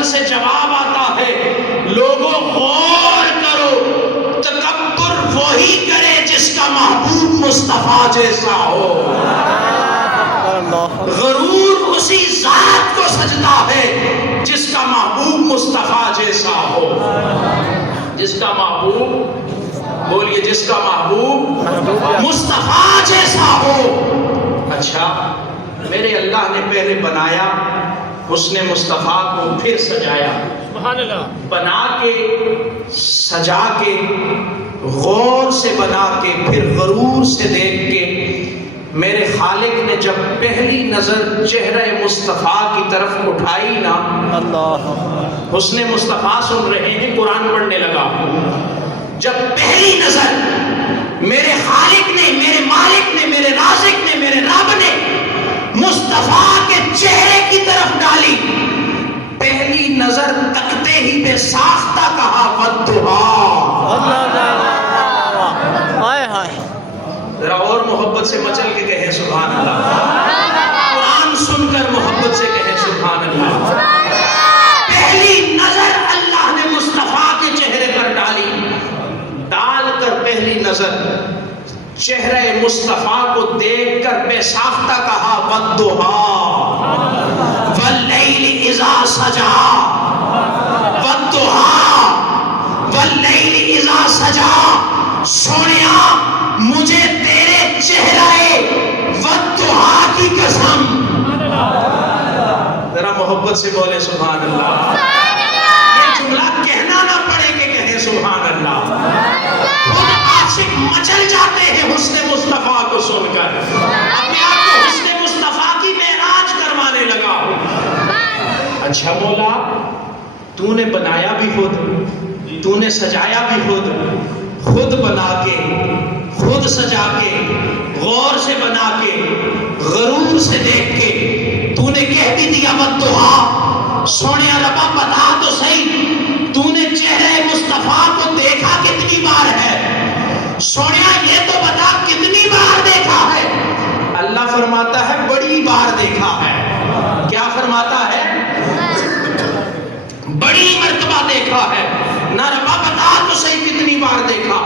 غزل سے جواب آتا ہے، لوگوں غور کرو، تکبر وہی کرے جس کا محبوب مصطفیٰ جیسا ہو، غرور اسی ذات کو سجدہ ہے جس کا محبوب مصطفیٰ جیسا ہو، جس کا محبوب، بولیے، جس کا محبوب مصطفیٰ جیسا ہو۔ اچھا، میرے اللہ نے پہلے بنایا، حسن مصطفیٰ کو پھر سجایا، سبحان اللہ، بنا کے سجا کے غور سے بنا کے پھر غرور سے دیکھ کے میرے خالق نے جب پہلی نظر چہرہ مصطفیٰ کی طرف اٹھائی نا، اللہ، حسن مصطفیٰ سن رہے ہیں، قرآن پڑھنے لگا، جب پہلی نظر میرے خالق نے، میرے مالک نے، میرے رازق نے، میرے رب نے مصطفیٰ کے چہرے کی طرف ڈالی، پہلی نظر تکتے ہی بے ساختہ کہا والضحیٰ، ذرا اور محبت سے مچل کے کہیں سبحان اللہ، قرآن سن کر محبت سے کہیں سبحان اللہ۔ پہلی نظر اللہ نے مصطفیٰ کے چہرے پر ڈالی، ڈال کر پہلی نظر چہرہ مصطفیٰ کو دیکھ کر بے ساختہ کہا والضحیٰ واللیل اذا سجا، والضحیٰ واللیل اذا سجا، سونیا مجھے تیرے چہرے والضحیٰ کی قسم، ذرا محبت سے بولے سبحان اللہ، یہ جملہ کہنا نہ پڑے کہ کہیں سبحان اللہ، خود عاشق مچل جاتے ہیں حسن مصطفیٰ کو سن کر، اپنے آپ کو حسن مصطفیٰ کی معراج کروانے لگا۔ اچھا مولا، تو نے بنایا بھی خود، تو نے سجایا بھی خود، خود بنا کے، خود سجا کے، غور سے بنا کے، غرور سے دیکھ کے، تو نے کہہ بھی دیا والضحیٰ، سونے ربا بتا تو صحیح، تو نے چہرہ مصطفیٰ کو دیکھا کتنی بار ہے، سونیا یہ تو بتا کتنی بار دیکھا ہے؟ اللہ فرماتا ہے بڑی بار دیکھا ہے۔ کیا فرماتا ہے؟ بڑی مرتبہ دیکھا ہے۔ نہ ربا بتا تو صحیح کتنی بار دیکھا؟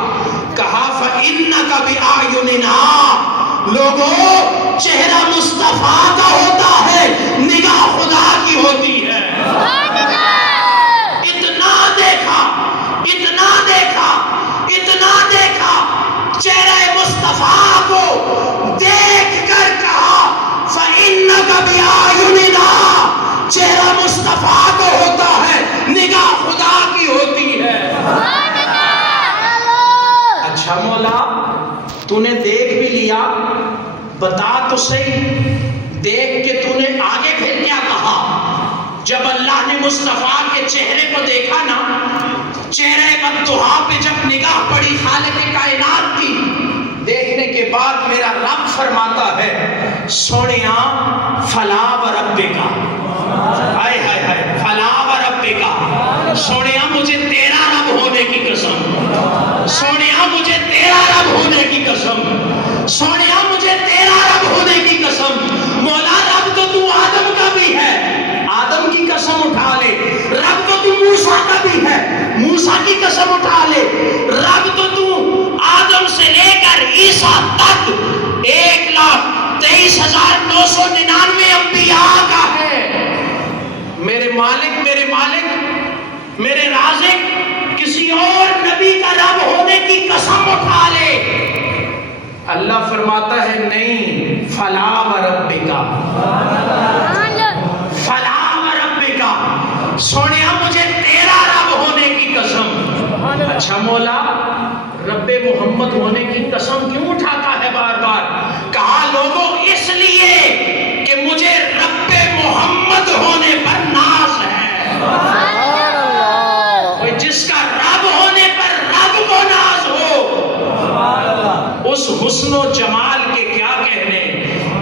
کہا فَإِنَّكَ بِأَعْيُنِنَا، لوگوں چہرہ مصطفیٰ کا ہوتا ہے، نگاہ خدا کی ہوتی ہے۔ اتنا دیکھا، اتنا دیکھا، اتنا دیکھا، چہرہ مصطفیٰ کو دیکھ کر کہا فَإِنَّكَ بِأَعْيُنِنَا، چہرہ مصطفیٰ کو ہوتا ہے، نگاہ خدا کی ہوتی ہے۔ اچھا مولا، تو نے دیکھ بھی لیا، بتا تو صحیح، دیکھ کے تو نے آگے پھر کیا کہا؟ جب اللہ نے مصطفیٰ کے چہرے کو دیکھا نا، چہرے والضحیٰ پہ جب نگاہ پڑی خالق کائنات کی، دیکھنے کے بعد میرا رب فرماتا ہے سونیا فلا وربک، ہائے ہائے ہائے، فلا وربک، سونیا مجھے تیرا رب ہونے کی قسم، سونیا مجھے تیرا رب ہونے کی قسم، سونیا مجھے تیرا رب ہونے کی قسم، مولا رب تو تو آدم کا بھی ہے، آدم کی قسم اٹھا لے، رب تو تو موسیٰ کا بھی ہے، موسیٰ کی قسم اٹھا لے، رب تو تو آدم سے لے کر عیسیٰ تک 1,23,999 انبیاء کا ہے۔ میرے مالک، میرے مالک، میرے رازق کسی اور نبی کا رب ہونے کی قسم اٹھا لے، اللہ فرماتا ہے نہیں، فلا وربک، فلا وربک، سونیا مجھے تیرا رب ہونے کی قسم۔ اچھا مولا، رب محمد ہونے کی قسم کیوں اٹھاتا ہے بار بار؟ کہا لوگوں اس لیے کہ مجھے رب محمد ہونے پر ناز ہے، جس کا رب ہونے پر رب کو ناز ہو، اس حسن و جمال کے کیا کہنے۔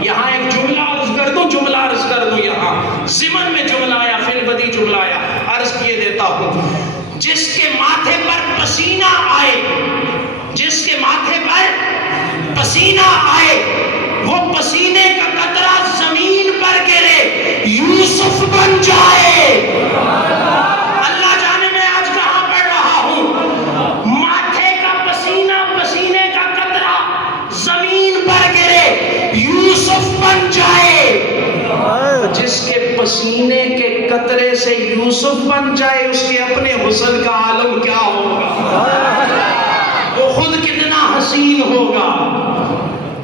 یہاں ایک جملہ عرض کر دوں، جملہ عرض کر دوں، یہاں ضمن میں جملہ آیا، فی البدی جملہ آیا، عرض کیے دیتا ہوں۔ جس کے ماتھے پر پسینہ آئے، جس کے ماتھے پر پسینہ آئے، وہ پسینے کا قطرہ زمین پر گرے، یوسف بن جائے۔ قطرے سے یوسف بن جائے اس کے اپنے حسن کا عالم کیا ہوگا؟ وہ خود کتنا حسین ہوگا.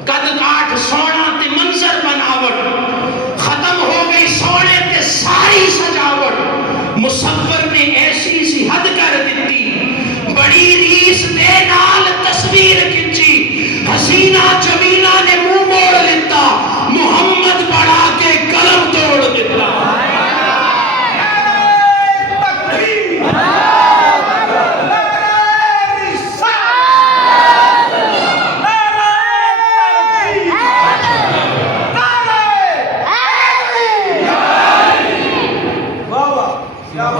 قد کاٹ سونا تے منظر بناوٹ، ختم ہو گئی سونے تے ساری سجاوٹ. مصور نے ایسی سی حد کر دیتی، بڑی ریس دے نال تصویر کھچی. حسینہ جمیلہ نے منہ موڑ لیتا، محمد بڑھا کے قلم توڑ دیتا.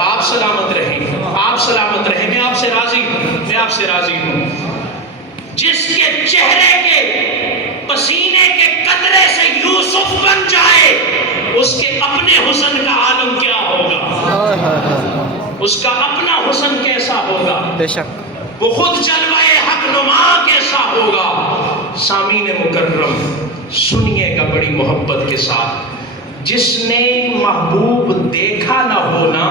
آپ سلامت رہیں، آپ سلامت رہیں. میں آپ سے راضی ہوں، میں آپ سے راضی ہوں. جس کے چہرے کے پسینے کے قطرے سے یوسف بن جائے اس کے اپنے حسن کا عالم کیا ہوگا، اس کا اپنا حسن کیسا ہوگا. بے شک وہ خود جلوہ حق نما کیسا ہوگا. سامعین مکرم سنیے گا بڑی محبت کے ساتھ. جس نے محبوب دیکھا نہ ہونا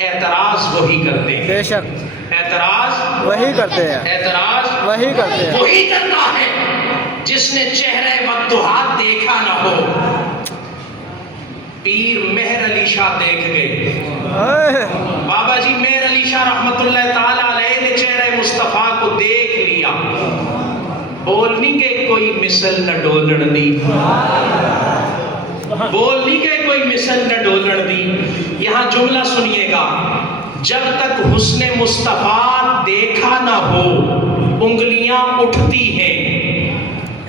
اعتراض وہی کرتے ہیں. بے شک اعتراض وہی کرتے ہیں، اعتراض وہی کرتے ہیں. وہی کرتا ہے جس نے چہرہ وضحا دیکھا نہ ہو. پیر مہر علی شاہ دیکھ گئے. بابا جی مہر علی شاہ رحمت اللہ تعالی علیہ نے چہرہ مصطفیٰ کو دیکھ لیا. بولنی کہ کوئی مثل نہ ڈولن دی، بولنی کہ کوئی مثل نہ ڈولن دی. یہاں جملہ سنیے گا. جب تک حسن مصطفیٰ دیکھا نہ ہو انگلیاں اٹھتی ہیں.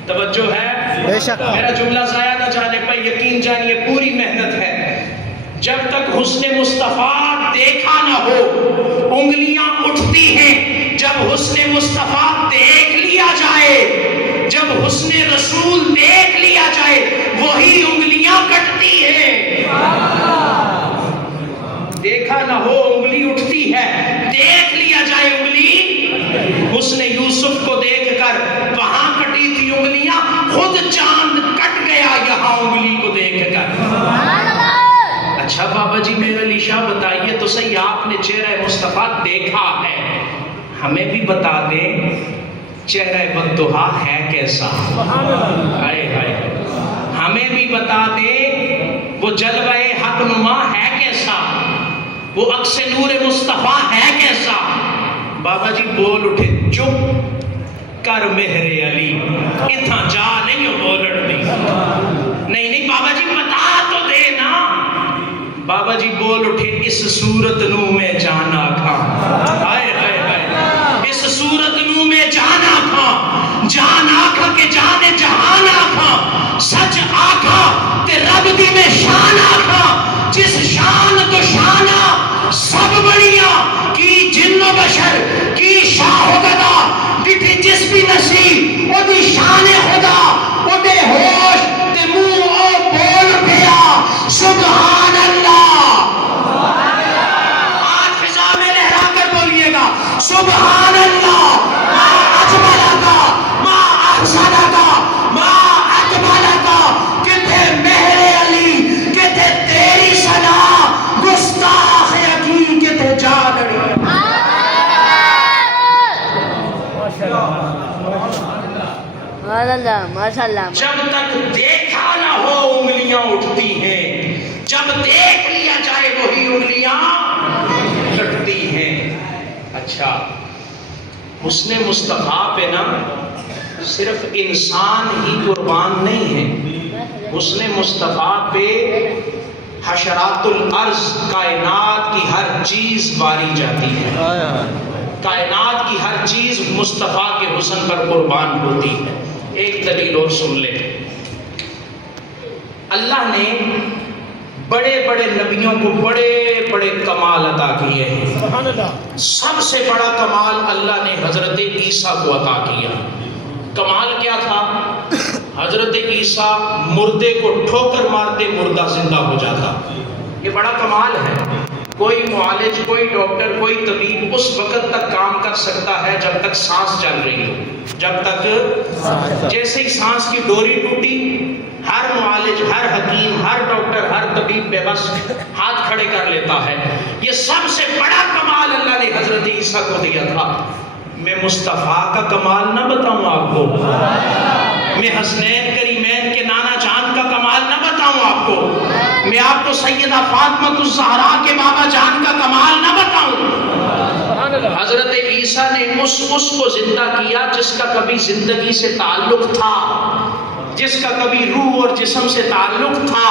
توجہ ہے؟ بے شک میرا جملہ ضائع نہ جانے پر یقین جانیے پوری محنت ہے. جب تک حسن مصطفیٰ دیکھا نہ ہو انگلیاں اٹھتی ہیں. جب حسن مصطفیٰ دیکھ لیا جائے، جب حسن رسول دیکھ لیا جائے وہی انگلیاں کٹتی ہیں. دیکھا نہ ہو انگلی اٹھتی ہے، دیکھ لیا جائے انگلی. حسن یوسف کو دیکھ کر وہاں کٹی تھی انگلیاں، خود چاند کٹ گیا یہاں انگلی کو دیکھ کر. اچھا بابا جی میرے علی شاہ بتائیے تو صحیح، آپ نے چہرہ مصطفیٰ دیکھا ہے، ہمیں بھی بتا دیں چہرہ بددہا ہے کیسا. ہائے ہائے، ہمیں بھی بتا دیں وہ جلوہ حق نما ہے کیسا، وہ عکس نور مصطفیٰ ہے کیسا. بابا جی بول اٹھے، چپ کر مہر علی اتھا جا نہیں بولن دی. نہیں بابا جی بتا تو دے نا. بابا جی بول اٹھے، اس صورت نو میں جانا کھا. ہائے ہائے ہائے، اس صورت نو میں جانا کھا. جان آکھا کہ جانے جہان آکھا، سچ آکھا تے رب دی میں شان آکھا. جس شان تو شانہ سب بڑیاں کی جن و بشر کی شاہ و گدا ڈٹھی جس بھی نسی او دی شان خدا او دے ہوش تے منہ او بول پیا سبحان اللہ. آج فضا میں لہرا کر بولیے گا سبحان اللہ. ما اجمل کا، ما احسن کا، ما اجمل کا. کتھے مہر علی، کتھے تیری ثنا، گستاخ یقین کتھے جا لڑی. ماشاءاللہ. جب تک دیکھا نہ ہو انگلیاں اٹھتی ہیں، جب دیکھ لیا جائے وہی انگلیاں کٹتی ہیں. اچھا حسن مصطفیٰ پہ نا صرف انسان ہی قربان نہیں ہے، حسن مصطفیٰ پہ حشرات الارض کائنات کی ہر چیز باری جاتی ہے. کائنات کی ہر چیز مصطفیٰ کے حسن پر قربان ہوتی ہے. ایک دلیل اور سن لیں. اللہ نے بڑے بڑے نبیوں کو بڑے بڑے کمال عطا کیے ہیں. سب سے بڑا کمال اللہ نے حضرت عیسیٰ کو عطا کیا. کمال کیا تھا؟ حضرت عیسیٰ مردے کو ٹھوکر مارتے مردہ زندہ ہو جاتا. یہ بڑا کمال ہے. کوئی معالج، کوئی ڈاکٹر، کوئی طبیب اس وقت تک کام کر سکتا ہے جب تک سانس چل رہی ہو. جب تک جیسے ہی سانس کی ڈوری ٹوٹی، ہر معالج، ہر حکیم، ہر ڈاکٹر، ہر طبیب بے بس ہاتھ کھڑے کر لیتا ہے. یہ سب سے بڑا کمال اللہ نے حضرت عیسیٰ کو دیا تھا. میں مصطفیٰ کا کمال نہ بتاؤں آپ کو، میں حسنین کریمین کے نانا جان کا کمال نہ بتاؤں آپ کو، میں آپ کو سیدہ فاطمہ الزہرا کے بابا جان کا کمال نہ بتاؤں. حضرت عیسیٰ نے اس کو زندہ کیا جس کا کبھی زندگی سے تعلق تھا، جس کا کبھی روح اور جسم سے تعلق تھا.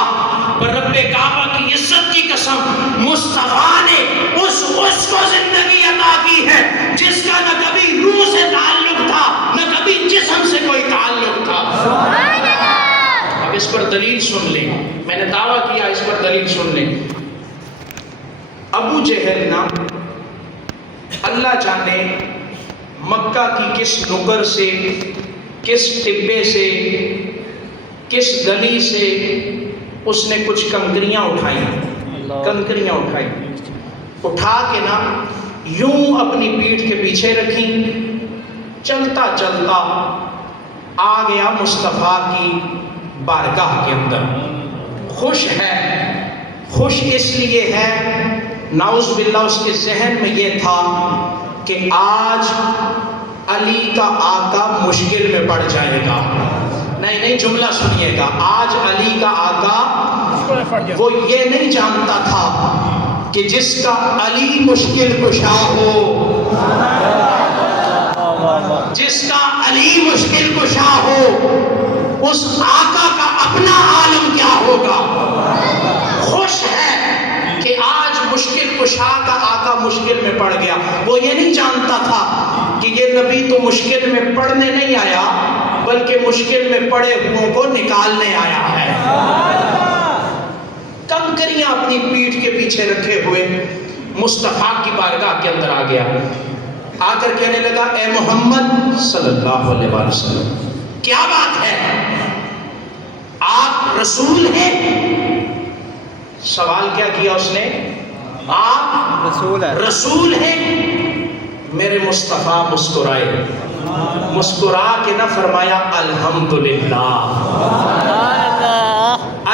پر رب کعبہ کی عزت کی قسم، مصطفیٰ نے اس کو زندگی عطا کی ہے جس کا نہ کبھی روح سے تعلق تھا، نہ کبھی جسم سے کوئی تعلق تھا. اب اس پر دلیل سن لیں، میں نے دعویٰ کیا اس پر دلیل سن لیں. ابو جہل نا اللہ جانے مکہ کی کس نگر سے، کس ٹبے سے، کس گلی سے اس نے کچھ کنکریاں اٹھائی، اٹھا کے نا یوں اپنی پیٹھ کے پیچھے رکھی. چلتا چلتا آ گیا مصطفیٰ کی بارگاہ کے اندر. خوش ہے، خوش اس لیے ہے، نعوذ باللہ اس کے ذہن میں یہ تھا کہ آج علی کا آقا مشکل میں پڑ جائے گا. نہیں جملہ سنیے گا، آج علی کا آقا وہ یہ نہیں جانتا تھا کہ جس کا علی مشکل کشا ہو، جس کا علی مشکل کشا ہو، اس آقا کا اپنا عالم کیا ہوگا. خوش ہے کہ آج مشکل کشا کا آقا مشکل میں پڑ گیا. وہ یہ نہیں جانتا تھا کہ یہ نبی تو مشکل میں پڑنے نہیں آیا بلکہ مشکل میں پڑے ہوئوں کو نکالنے آیا ہے. کنکریاں اپنی پیٹھ کے پیچھے رکھے ہوئے مصطفیٰ کی بارگاہ کے اندر آ گیا. آ کر کہنے لگا اے محمد صلی اللہ علیہ وسلم، کیا بات ہے، آپ رسول ہیں؟ سوال کیا کیا اس نے، آپ رسول ہیں؟ میرے مصطفیٰ مسکرائے، مسکرا کے نہ فرمایا الحمدللہ،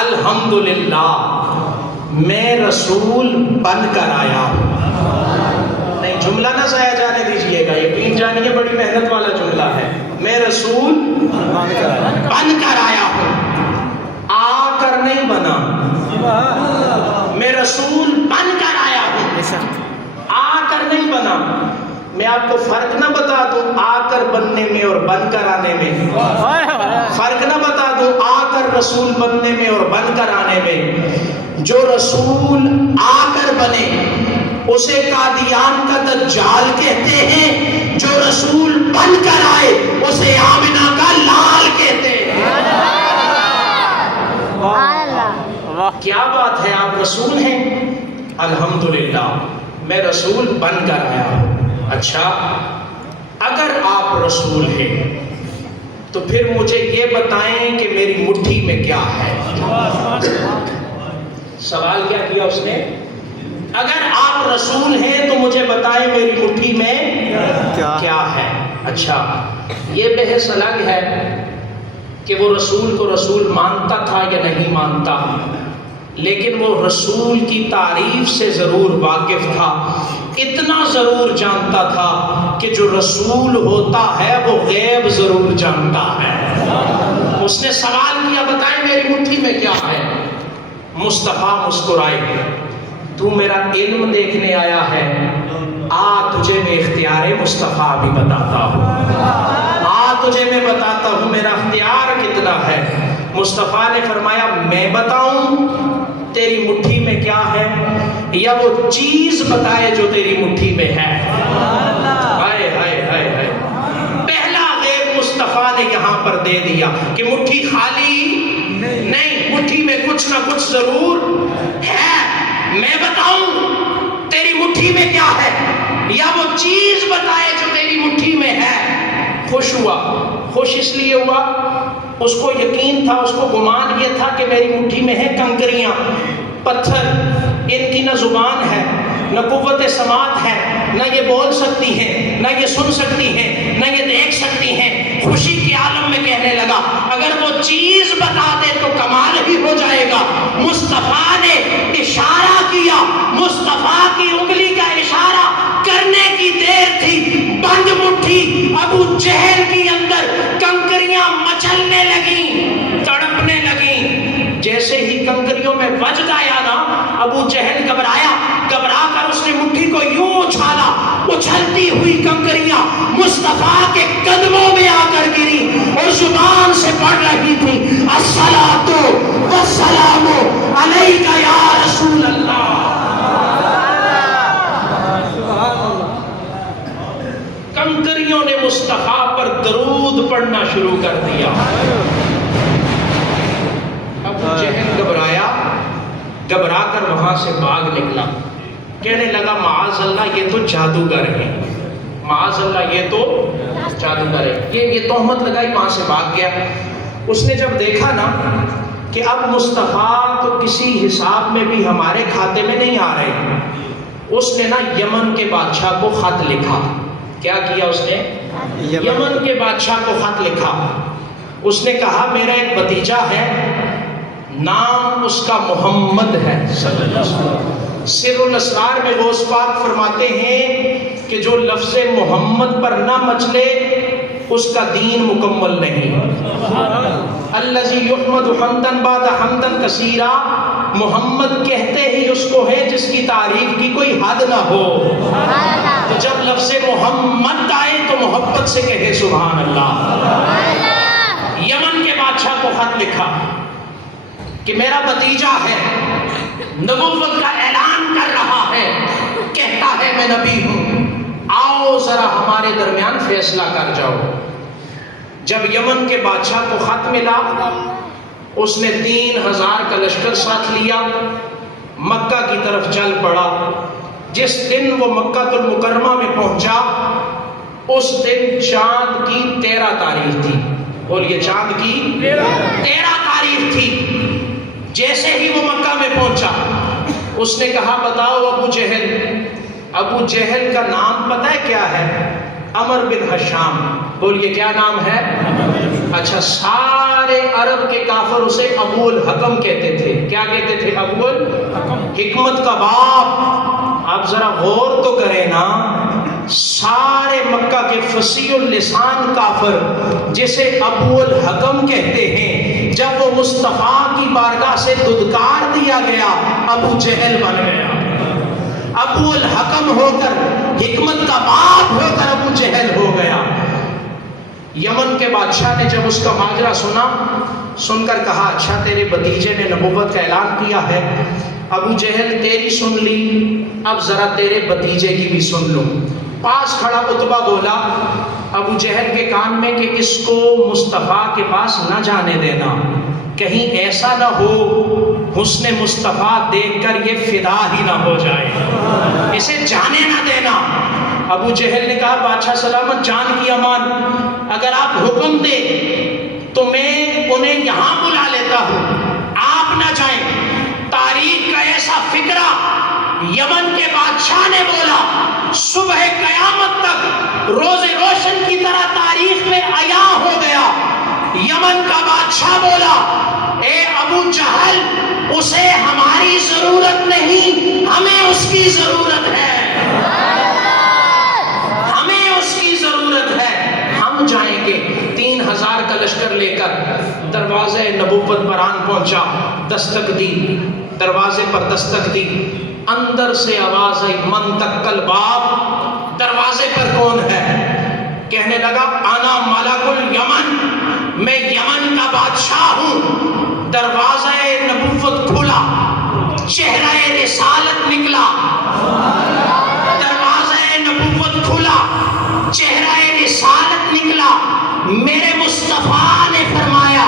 الحمدللہ میں رسول بن کر آیا ہوں. نہیں جملہ نہ ضائع جانے دیجئے گا، یقین جانیے بڑی محنت والا جملہ ہے. میں رسول بن کر آیا ہوں، آ کر نہیں بنا. میں رسول بن کر آیا ہوں، آ کر نہیں بنا. میں آپ کو فرق نہ بتا دوں آ کر بننے میں اور بن کر آنے میں، فرق نہ بتا دوں آ کر رسول بننے میں اور بن کر آنے میں. جو رسول آ کر بنے اسے قادیان کا دجال کہتے ہیں، جو رسول بن کر آئے اسے آمنہ کا لال کہتے ہیں. کیا بات ہے، آپ رسول ہیں؟ الحمدللہ میں رسول بن کر آیا ہوں. اچھا اگر آپ رسول ہیں تو پھر مجھے یہ بتائیں کہ میری مٹھی میں کیا ہے. سوال کیا کیا اس نے، اگر آپ رسول ہیں تو مجھے بتائیں میری مٹھی میں کیا ہے. اچھا یہ بحث الگ ہے کہ وہ رسول کو رسول مانتا تھا یا نہیں مانتا، لیکن وہ رسول کی تعریف سے ضرور واقف تھا. اتنا ضرور جانتا تھا کہ جو رسول ہوتا ہے وہ غیب ضرور جانتا ہے. اس نے سوال کیا بتائیں میری مٹھی میں کیا ہے. مصطفیٰ مسکرائے، تو میرا علم دیکھنے آیا ہے، آ تجھے میں اختیار مصطفیٰ بھی بتاتا ہوں، آ تجھے میں بتاتا ہوں میرا اختیار کتنا ہے. مصطفیٰ نے فرمایا میں بتاؤں تیری مٹھی میں کیا ہے یا وہ چیز بتائے جو تیری مٹھی میں ہے. ہائے ہائے ہائے ہائے، پہلا غیب مصطفیٰ نے یہاں پر دے دیا کہ مٹھی خالی نہیں، مٹھی میں کچھ نہ کچھ ضرور ہے. میں بتاؤں تیری مٹھی میں کیا ہے یا وہ چیز بتائے جو تیری مٹھی میں ہے. خوش ہوا. خوش اس لیے ہوا اس کو یقین تھا، اس کو گمان یہ تھا کہ میری مٹھی میں ہے کنکریاں، پتھر، ان کی نہ زبان ہے نہ قوت سماعت ہے، نہ یہ بول سکتی ہیں، نہ یہ سن سکتی ہیں، نہ یہ دیکھ سکتی ہیں۔ خوشی کے عالم میں کہنے لگا اگر وہ چیز بتا دے تو کمال ہی ہو جائے گا۔ مصطفیٰ نے اشارہ کیا، مصطفیٰ کی انگلی کا اشارہ کرنے کی دیر تھی، بند مٹھی ابو جہل کی اندر کنکریاں مچلنے لگیں، تڑپنے لگیں۔ جیسے ہی کنکریوں میں وجد آیا نا، ابو جہل گھبرایا، گھبرا کر اس نے مٹھی کو یوں اچھالا، اچھلتی ہوئی کنکریاں مصطفیٰ کے قدموں میں آ کر گری اور زبان سے پڑھ رہی تھی الصلاۃ والسلام علیک یا رسول اللہ۔ کنکریوں نے مصطفیٰ پر درود پڑھنا شروع کر دیا۔ ابو جہل گھبرایا، گھبرا کر وہاں سے بھاگ نکلا، کہنے لگا معاذ اللہ یہ تو جادوگر ہے، معاذ اللہ یہ تو جادوگر ہے، یہ تہمت لگائی، وہاں سے بھاگ گیا۔ اس نے جب دیکھا نا کہ اب مصطفیٰ تو کسی حساب میں بھی ہمارے کھاتے میں نہیں آ رہے، اس نے نا یمن کے بادشاہ کو خط لکھا۔ کیا کیا اس نے؟ یمن کے بادشاہ کو خط لکھا۔ اس نے کہا میرا ایک بھتیجا ہے، نام اس کا محمد ہے صلی اللہ علیہ وسلم۔ سر الاسرار میں غوث پاک فرماتے ہیں کہ جو لفظ محمد پر نہ مچلے اس کا دین مکمل نہیں۔ الذی یحمد حمدا بعد حمدا کثیرا، محمد کہتے ہی اس کو ہے جس کی تعریف کی کوئی حد نہ ہو۔ تو جب لفظ محمد آئے تو محبت سے کہے سبحان اللہ۔ یمن کے بادشاہ کو خط لکھا کہ میرا بھتیجا ہے، نبوت کا اعلان کر رہا ہے، کہتا ہے میں نبی ہوں، آؤ ذرا ہمارے درمیان فیصلہ کر جاؤ۔ جب یمن کے بادشاہ کو خط ملا، اس نے 3000 کا لشکر ساتھ لیا، مکہ کی طرف چل پڑا۔ جس دن وہ مکہ المکرمہ میں پہنچا اس دن چاند کی 13 تاریخ تھی۔ بولیے چاند کی 13 تاریخ تھی۔ جیسے ہی وہ مکہ میں پہنچا اس نے کہا بتاؤ ابو جہل، ابو جہل کا نام پتہ ہے کیا ہے؟ عمر بن حشام۔ بولیے کیا نام ہے؟ اچھا، سارے عرب کے کافر اسے ابو الحکم کہتے تھے۔ کیا کہتے تھے؟ ابو الحکم، حکمت کا باپ۔ آپ ذرا غور تو کریں نا، سارے مکہ کے فصیح اللسان کافر جسے ابو الحکم کہتے ہیں، جب وہ مصطفیٰ کی بارگاہ سے دھتکار دیا گیا ابو جہل بن گیا۔ ابو الحکم ہو کر، حکمت کا باپ ہو کر ابو جہل ہو گیا۔ یمن کے بادشاہ نے جب اس کا ماجرا سنا، سن کر کہا اچھا تیرے بھتیجے نے نبوت کا اعلان کیا ہے، ابو جہل تیری سن لی، اب ذرا تیرے بھتیجے کی بھی سن لو۔ پاس کھڑا عتبہ بولا ابو جہل کے کان میں کہ اس کو مصطفیٰ کے پاس نہ جانے دینا، کہیں ایسا نہ ہو حسن مصطفیٰ دیکھ کر یہ فدا ہی نہ ہو جائے، اسے جانے نہ دینا۔ ابو جہل نے کہا بادشاہ سلامت، جان کی امان، اگر آپ حکم دے تو میں انہیں یہاں بلا لیتا ہوں، آپ نہ جائیں۔ تاریخ کا ایسا فکرہ یمن کے بادشاہ نے بولا، صبح قیامت تک روز روشن کی طرح تاریخ میں عیاں ہو گیا۔ یمن کا بادشاہ بولا اے ابو جہل، اسے ہماری ضرورت نہیں، ہمیں اس کی ضرورت ہے، ہمیں اس کی ضرورت ہے، ہم جائیں گے۔ 3000 کا لشکر لے کر دروازے نبوت پر آن پہنچا، دستک دی، دروازے پر دستک دی، اندر سے آواز آئی من تکل باب، دروازے پر کون ہے؟ کہنے لگا انا ملک الیمن، میں یمن کا بادشاہ ہوں۔ دروازہ نبوت کھلا، چہرہ رسالت نکلا، دروازہ نبوت کھلا، چہرہ رسالت نکلا۔ میرے مصطفیٰ نے فرمایا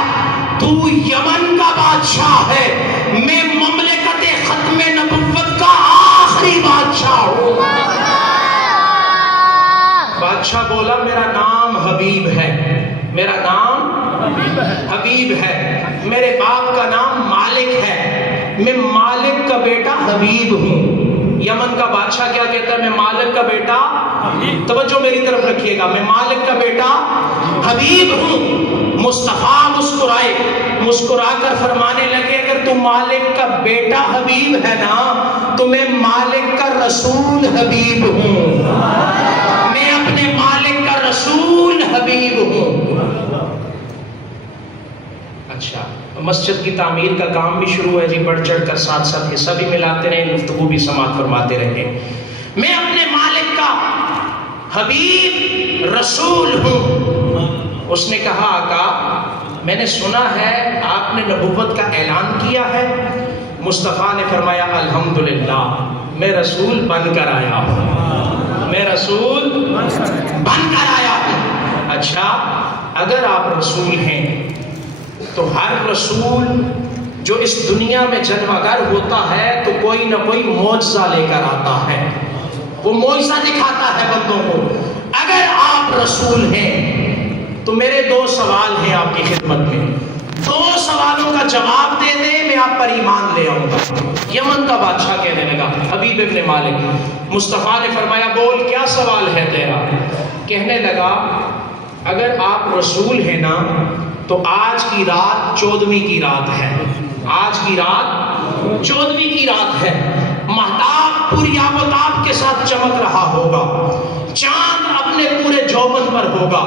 تو یمن کا بادشاہ ہے، میں مملکت ختم نبوت کا آخری بادشاہ ہوں۔ بادشاہ بولا میرا نام حبیب ہے، میرا نام حبیب ہے، میرے باپ کا نام مالک ہے، میں مالک کا بیٹا حبیب ہوں۔ یمن کا بادشاہ کیا کہتا ہے؟ میں مالک کا بیٹا، توجہ میری طرف رکھیے گا، میں مالک کا بیٹا حبیب ہوں۔ مصطفیٰ مسکرائے، مسکرا کر فرمانے لگے اگر تم مالک کا بیٹا حبیب ہے نا تو میں مالک کا رسول حبیب ہوں، میں اپنے مالک کا رسول حبیب ہوں۔ اچھا، مسجد کی تعمیر کا کام بھی شروع ہے جی، بڑھ چڑھ کر ساتھ ساتھ حصہ بھی ملاتے رہیں، گفتگو بھی سماعت فرماتے رہیں۔ میں اپنے مالک کا حبیب رسول ہوں۔ اس نے کہا آقا میں نے سنا ہے آپ نے نبوت کا اعلان کیا ہے۔ مصطفیٰ نے فرمایا الحمدللہ میں رسول بن کر آیا ہوں، میں رسول بن کر آیا ہوں۔ اچھا، اگر آپ رسول ہیں تو ہر رسول جو اس دنیا میں جلوہ گر ہوتا ہے تو کوئی نہ کوئی معجزہ لے کر آتا ہے، وہ معجزہ دکھاتا ہے بندوں کو۔ اگر آپ رسول ہیں تو میرے دو سوال ہیں آپ کی خدمت میں، دو سوالوں کا جواب دے دیں میں آپ پر ایمان لے آؤں گا۔ یمن کا بادشاہ کہنے لگا حبیب ابن مالک، مصطفیٰ نے فرمایا بول کیا سوال ہے تیرا؟ کہنے لگا اگر آپ رسول ہیں نا تو آج کی رات 14ویں کی رات ہے، آج کی رات 14ویں کی رات ہے، مہتاب پوری آب و تاب کے ساتھ چمک رہا ہوگا، چاند اپنے پورے جوبن پر ہوگا۔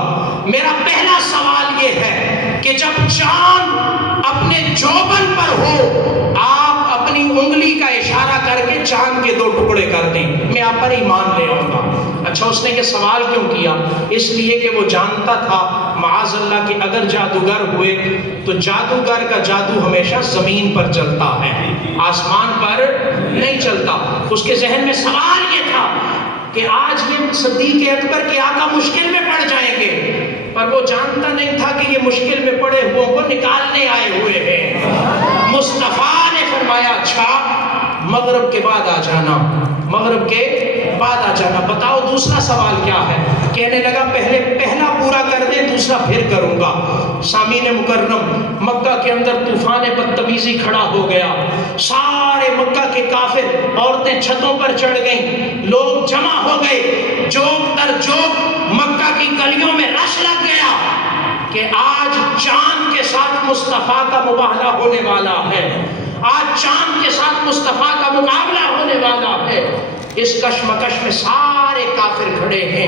میرا پہلا سوال یہ ہے کہ جب چاند اپنے جوبن پر ہو آپ اپنی انگلی کا اشارہ کر کے چاند کے دو ٹکڑے کر دیں، میں آپ پر ایمان لے آؤں گا۔ اچھا، اس نے یہ سوال کیوں کیا؟ اس لیے کہ وہ جانتا تھا معاذ اللہ کہ اگر جادوگر ہوئے تو جادوگر کا جادو ہمیشہ زمین پر چلتا ہے، آسمان پر نہیں چلتا۔ اس کے ذہن میں سوال یہ تھا کہ آج یہ صدیق اکبر کے آقا مشکل میں پڑ جائیں گے، پر وہ جانتا نہیں تھا کہ یہ مشکل میں پڑے ہوئے کو نکالنے آئے ہوئے ہیں۔ مصطفیٰ نے فرمایا اچھا مغرب کے بعد آ جانا، مغرب کے بعد آ جانا۔ بتاؤ دوسرا سوال کیا ہے؟ کہنے لگا پہلے پہلا پورا کر دیں دوسرا پھر کروں گا۔ سامعین مکرم، مکہ کے اندر طوفان بدتمیزی کھڑا ہو گیا، سارے مکہ کے کافر عورتیں چھتوں پر چڑھ گئیں، لوگ جمع ہو گئے، جوک در جوک مکہ کی گلیوں میں رش لگ گیا کہ آج چاند کے ساتھ مصطفیٰ کا مباہلہ ہونے والا ہے، آج چاند کے ساتھ مصطفیٰ کا مقابلہ ہونے والا ہے۔ اس کشمکش میں سارے کافر کھڑے ہیں،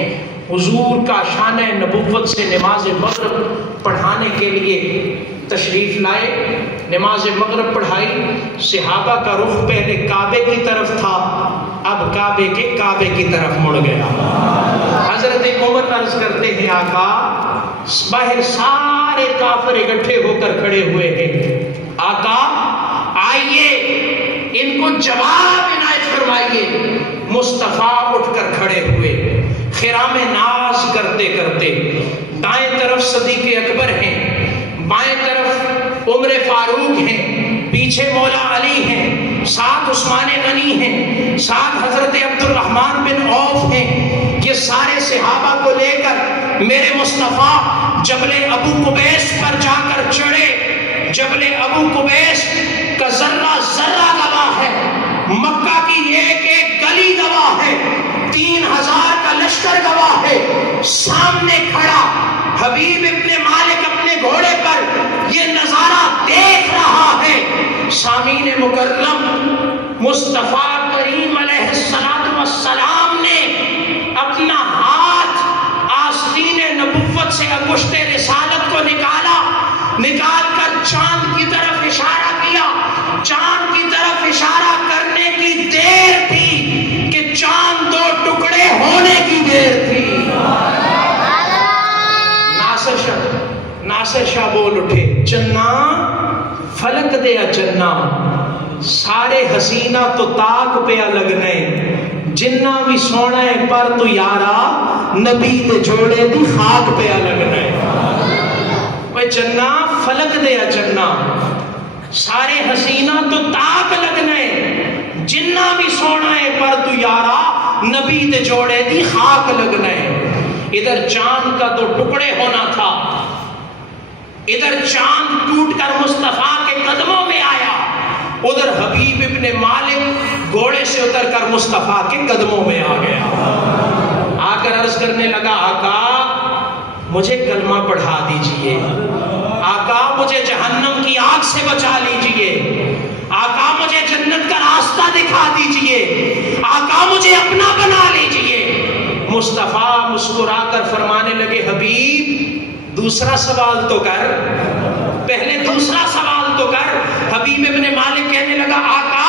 حضور کا شان نبوت سے نماز مغرب پڑھانے کے لیے تشریف لائے، نماز مغرب پڑھائی۔ صحابہ کا رخ پہلے کعبے کی طرف تھا، اب کعبے کی طرف مڑ گیا۔ حضرت عمر عرض کرتے ہیں آقا باہر سارے کافر اکٹھے ہو کر کھڑے ہوئے ہیں، آقا آئیے ان کو جواب عنایت فرمائیے۔ مصطفیٰ اٹھ کر کھڑے ہوئے، خرام ناز کرتے کرتے، دائیں طرف صدیق اکبر ہیں، بائیں طرف عمر فاروق ہیں، پیچھے مولا علی ہیں، ساتھ عثمان غنی ہیں، ساتھ حضرت عبد الرحمن بن عوف ہیں۔ یہ سارے صحابہ کو لے کر میرے مصطفیٰ جبل ابو قبیس پر جا کر چڑھے۔ جبل ابو قبیس کا ذرہ ذرہ گواہ ہے، مکہ کی ایک ایک گلی گواہ ہے، 3000 کا لشکر گواہ ہے۔ سامنے کھڑا حبیب ابن مالک اپنے گھوڑے پر یہ نظارہ دیکھ رہا ہے۔ سامعین مکرم، مصطفیٰ کریم علیہ السلام نے اپنا ہاتھ آستین نبوت سے انگشت رسالت کو نکال کر چاند کی طرف اشارہ کیا۔ چاند کی طرف اشارہ کرنے کی دیر تھی کہ چاند دو ٹکڑے ہونے کی دیر تھی۔ ناصر شاہ بول اٹھے، چنا فلک دیا چنا، سارے حسینہ تو تاک پہ لگنے، جنہ بھی سونا ہے پر تو یارا نبی دے جوڑے دی خاک پہ لگنے۔ چنا فلک دیا چنا، سارے حسینہ تو تاک لگنے، جنہ بھی سونا ہے پر تو یارا نبی دے جوڑے دی خاک لگنے۔ ادھر چاند کا دو ٹکڑے ہونا تھا، ادھر چاند ٹوٹ کر مصطفیٰ کے قدموں میں آیا۔ ادھر حبیب ابن مالک گھوڑے سے اتر کر مصطفیٰ کے قدموں میں آ گیا، آ کر عرض کرنے لگا آقا مجھے کلمہ پڑھا دیجئے، آقا مجھے جہنم کی آگ سے بچا لیجئے، آقا مجھے جنت کا راستہ دکھا دیجئے، آقا مجھے اپنا بنا لیجئے۔ مصطفیٰ مسکرا کر فرمانے لگے حبیب دوسرا سوال تو کر، پہلے دوسرا سوال تو کر۔ حبیب ابن مالک کہنے لگا آقا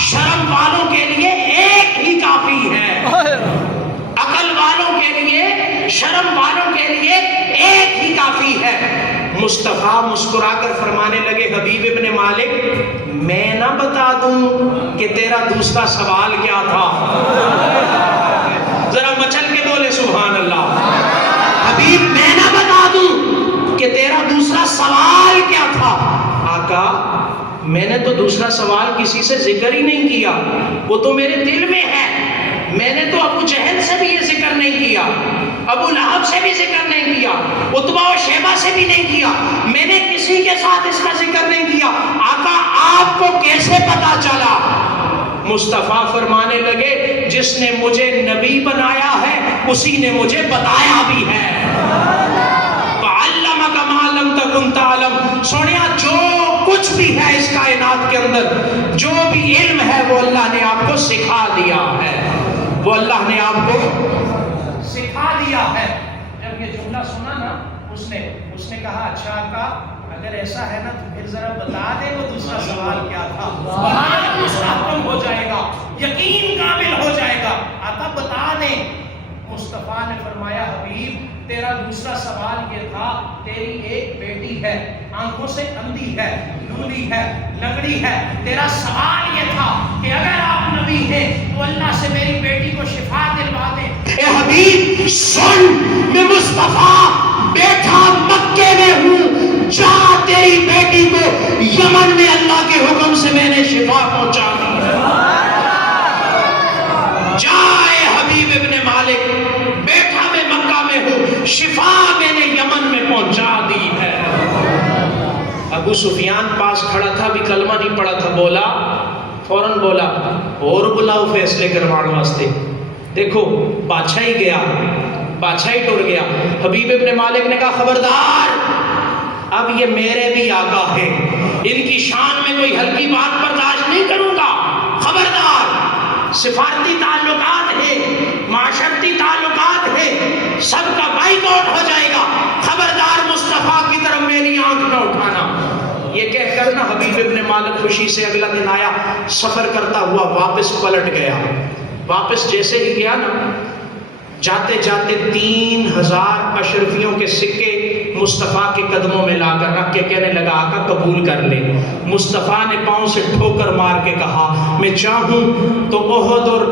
شرم والوں کے لیے ایک ہی کافی ہے، عقل والوں کے لیے، شرم والوں کے لیے ایک ہی کافی ہے۔ مصطفیٰ مسکرا کر فرمانے لگے حبیب ابن مالک میں نہ بتا دوں کہ تیرا دوسرا سوال کیا تھا؟ ذرا مچل کے بولے سبحان اللہ۔ حبیب میں نہ بتا دوں کہ تیرا دوسرا سوال کیا تھا؟ آقا میں نے تو دوسرا سوال کسی سے ذکر ہی نہیں کیا، وہ تو میرے دل میں ہے، میں نے تو ابو جہل سے بھی یہ ذکر نہیں کیا، ابو لہب سے بھی ذکر نہیں کیا، عتبہ و شیبہ سے بھی نہیں کیا، میں نے کسی کے ساتھ اس کا ذکر نہیں کیا، آقا آپ کو کیسے پتا چلا؟ مصطفیٰ فرمانے لگے جس نے مجھے نبی بنایا ہے اسی نے مجھے بتایا بھی ہے۔ فَعَلَّمَكَ مَا لَمْ تَكُنْ تَعْلَمْ۔ سونیا جو کچھ بھی ہے اس کائنات کے اندر، جو بھی علم ہے وہ اللہ نے آپ کو سکھا دیا ہے، وہ اللہ نے آپ کو سکھا دیا ہے۔ جب یہ جملہ سنا نا اس نے کہا اچھا آقا اگر ایسا ہے نا تو پھر ذرا بتا دے وہ دوسرا سوال کیا تھا، ختم ہو جائے گا، یقین کامل ہو جائے گا، آقا بتا دیں۔ مصطفیٰ نے فرمایا حبیب تیرا دوسرا سوال یہ تھا تیری ایک بیٹی ہے، آنکھوں سے اندھی ہے، لولی ہے، لنگڑی ہے، تیرا سوال یہ تھا کہ اگر آپ نبی ہیں تو اللہ سے میری بیٹی کو شفا دلوا دیں۔ اے حبیب سن میں مصطفیٰ بیٹھا مکے میں ہوں، جا تیری بیٹی کو یمن میں اللہ کے حکم سے میں نے شفا پہنچا دی۔ جائے حبیب ابن مالک بیٹھا میں مکہ میں ہوں، شفا میں نے یمن میں پہنچا دی ہے۔ ابو سفیان پاس کھڑا تھا، بھی کلمہ نہیں پڑا تھا، بولا فوراً بولا اور بلاؤ فیصلے کروانے واسطے۔ دیکھو بادشاہی گیا، بادشاہی ٹر گیا۔ حبیب ابن مالک نے کہا خبردار اب یہ میرے بھی آقا ہے، ان کی شان میں کوئی ہلکی بات برداشت نہیں کروں گا، خبردار۔ سفارتی تعلقات ہے، معاشرتی تعلقات ہے، سب کا بائیکاٹ ہو جائے گا، خبردار مصطفیٰ کی طرف میری آنکھ نہ اٹھانا۔ یہ کہہ کر نا حبیب ابن مالک خوشی سے اگلا دن آیا، سفر کرتا ہوا واپس پلٹ گیا۔ واپس جیسے ہی گیا نا، جاتے جاتے 3000 اشرفیوں کے سکے مصطفیٰ کے قدموں میں لا کر رکھ کے کہنے لگا آقا قبول کر لے۔ مصطفیٰ نے پاؤں سے ٹھوکر مار کے کہا میں چاہوں تو احد اور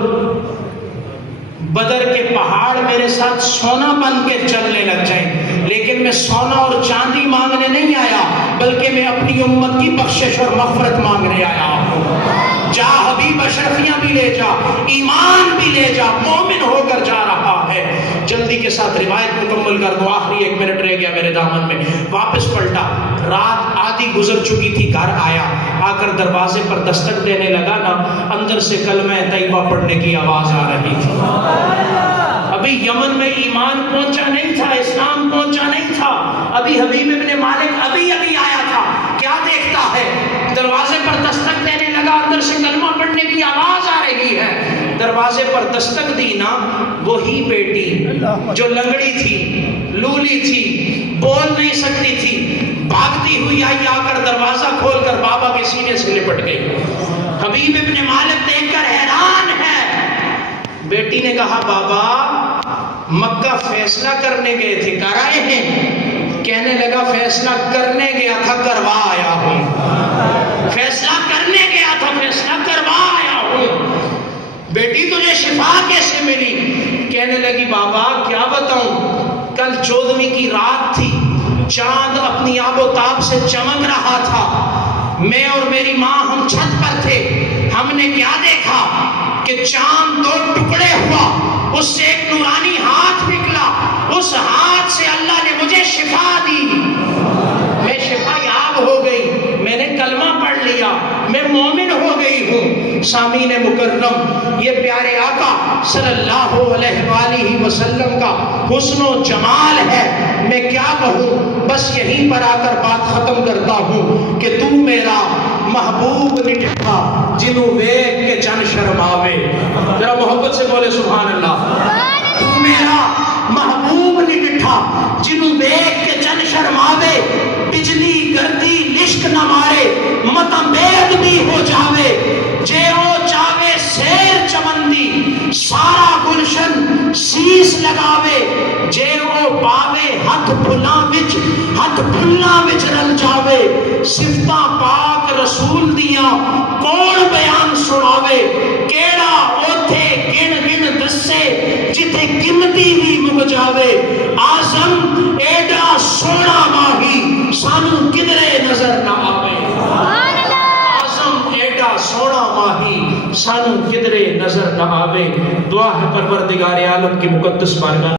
بدر کے پہاڑ میرے ساتھ سونا بن کے چلنے لگ جائیں، لیکن میں سونا اور چاندی مانگنے نہیں آیا، بلکہ میں اپنی امت کی بخشش اور مغفرت مانگنے آیا ہوں۔ جا حبیب اشرفیاں بھی لے جا، ایمان بھی لے جا، مومن ہو کر جا رہا ہے۔ جلدی کے ساتھ روایت مکمل کر دو، آخری 1 منٹ رہ گیا میرے دامن میں۔ واپس پلٹا، رات آدھی گزر چکی تھی، گھر آیا، آ کر دروازے پر دستک دینے لگا نا، اندر سے کلمہ طیبہ پڑھنے کی آواز آ رہی تھی۔ ابھی یمن میں ایمان پہنچا نہیں تھا، اسلام پہنچا نہیں تھا، ابھی حبیب ابن مالک ابھی آیا تھا۔ کیا دیکھتا ہے؟ دروازے پر دستک دینے لگا، اندر سے کلمہ پڑھنے کی آواز آ رہی ہے۔ دروازے پر دستک دی نا، وہی بیٹی جو لنگڑی تھی، لولی تھی، بول نہیں سکتی تھی، بھاگتی ہوئی آئی، آ کر دروازہ کھول کر بابا کے سینے سے لپٹ گئی۔ حبیب ابن مالک دیکھ کر حیران ہے۔ بیٹی نے کہا بابا مکہ فیصلہ کرنے گئے تھے، کر آئے ہیں؟ کہنے لگا فیصلہ کرنے گیا تھا، کروا آیا ہوں۔ فیصلہ کرنے گیا تھا، فیصلہ کروا آیا ہوں۔ بیٹی تجھے شفا کیسے ملی؟ کہنے لگی بابا کیا بتاؤں، کل 14ویں کی رات تھی، چاند اپنی آب و تاب سے چمک رہا تھا، میں اور میری ماں ہم چھت پر تھے، ہم نے کیا دیکھا کہ چاند 2 ٹکڑے ہوا، اس سے ایک نورانی ہاتھ نکلا، اس ہاتھ سے اللہ نے مجھے شفا دی، میں شفا یاب ہو گئی، میں نے کلمہ پڑھ لیا، میں مومن سامعین مکرم، یہ پیارے آقا صلی اللہ علیہ وآلہ وسلم کا حسن و جمال ہے. میں کیا کہوں، بس یہیں پر آ کر بات ختم کرتا ہوں کہ تو میرا محبوب نٹھا جنوں ویکھ کے چن شرماوے. ذرا محبت سے بولے سبحان اللہ. تو میرا محبوب نٹھا جنوں ویکھ کے چن شرماوے، بجلی گردی لشک نہ مارے متمید بھی ہو جاوے. جے او چاوے سیر چمندی سارا گلشن سیس لگاوے. جے او پاوے ہتھ پھلاں وچ رل جاوے. صفتاں پاک رسول دیاں کون بیان سناوے. کیڑا اوتھے گن گن دسے جتھے قیمتی بھی مک جاوے. آزم ایڈا سونا ماہی سانو کدرے نظر نہ آوے. آزم ایڈا سونا ماہی سانو کدرے نظر نہ آوے. دعا ہے پروردگار عالم کی مقدس بارگاہ